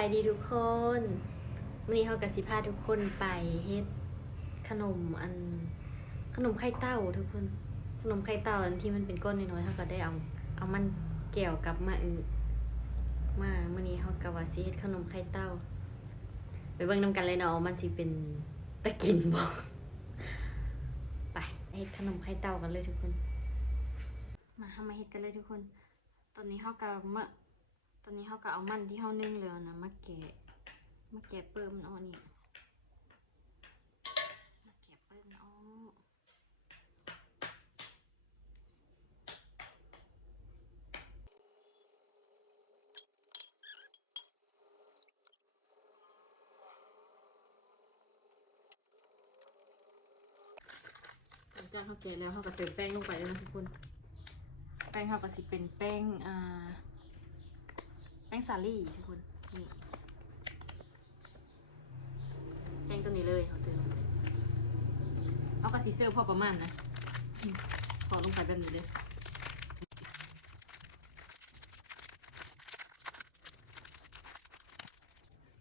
ายดีทุกคนวันนี้เขากับสิพาทุกคนไปเฮ็ดขนมขนมไข่เต้าทุกคนขนมไข่เต้าอันที่มันเป็นก้อนน้อยๆเขาก็ได้เอามันแก้วกับมาวันนี้เขากับว่าสิเฮ็ดขนมไข่เต้าไปเบิ่งนำกันเลยเนาะมันสิเป็นตะกินบ่ไปเฮ็ดขนมไข่เต้ากันเลยทุกคนมาเฮ็ดกันเลยทุกคนตอนนี้เขากับเอามันที่เขานึ่งแล้วนะมาแกะเปิ่มมันออกนี่มาแกะเปิ่มมันออกหลังจากเขาแกะแล้วเขาก็เติมแป้งลงไปเลยนะทุกคนแป้งเขาก็สิเป็นแป้งสาลี่ทุกคนนี่แป้งตัวนี้เลยเขาเติมลงไปเอากระสีเสื้อพอประมาณนะขอลงไปแบบนี้เลย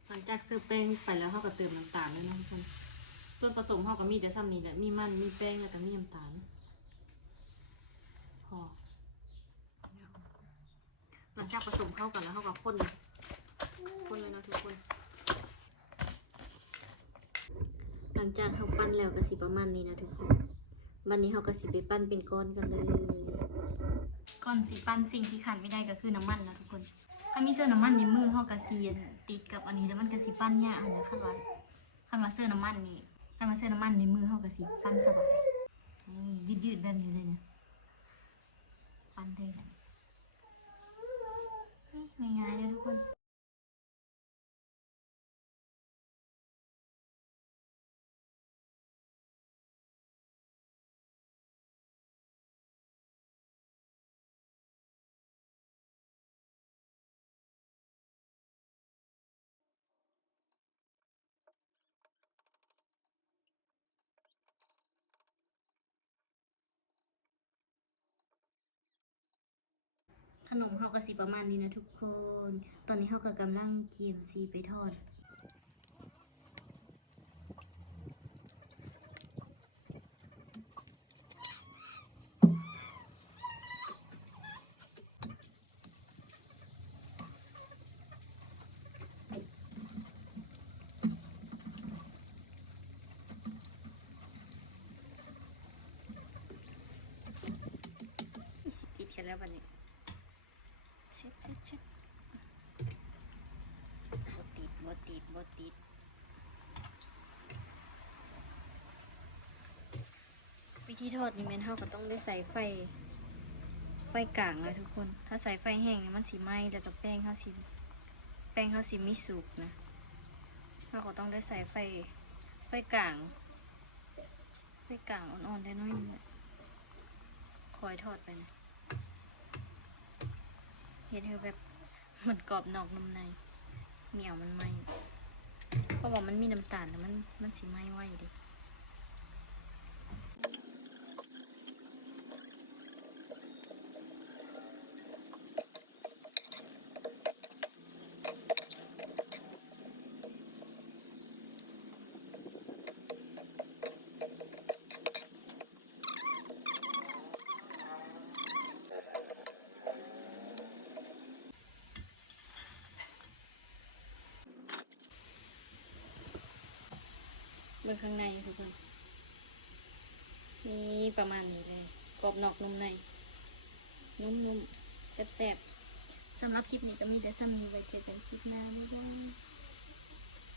หลังจากเสื้อแป้งไปแล้วเขาก็เติมน้ำตาลด้วยนะทุกคนส่วนผสมเขาก็มีแต่ซ้ำนี้แหละมีมันมีแป้งแล้วก็มีน้ำตาลพอหลังจากผสมเข้ากันแล้วเขาก็คนเลยนะทุกคนหลังจากเขาปั้นแล้วก็สิประมาณนี้นะทุกคนวันนี้เขาก็สิไปปั้นเป็นก้อนกันเลยก่อนสิปั้นสิ่งที่ขาดไม่ได้ก็คือน้ำมันนะทุกคนถ้ามีเสื้อน้ำมันในมือเขาก็สิติดกับอันนี้แล้วมันก็สิปั้นยากนะขั้นว่าเสื้อน้ำมันนี่ขั้นว่าเสื้อน้ำมันในมือเขาก็สิปั้นสบายนี่ยืดแบบนี้เลยเนี่ยปั้นได้เลยง่ายๆเลยทุกคนขนมเขาก็สิประมาณนี้นะทุกคนตอนนี้เขาก็กำลังเกียมซีไปทอดติดกันแล้วบัดนี้เช็ดบ่ติดวิธีทอดนี่แม่นเฮาก็ต้องได้ใส่ไฟกลางนะทุกคนถ้าใส่ไฟแห้งมันสิไหม้แล้วก็แป้งเฮาสิไม่สุกนะเฮาก็ต้องได้ใส่ไฟกลางอ่อนๆได้น้อยนึงคอยทอดไปนะเฮ็ดให้แบบมันกรอบนอกนุ่มในเหนียวมันไหม้เพราะว่ามันมีน้ำตาลแต่มันสิไหม้ไวดิเบื้องข้างในทุกคนนี่ประมาณนี้เลยกรอบนอกนุ่มในนุ่มๆแซ่บๆสำหรับคลิปนี้ก็มีแต่ซ้ำนี้ไว้เจอกันคลิปหน้าบ๊ายบาย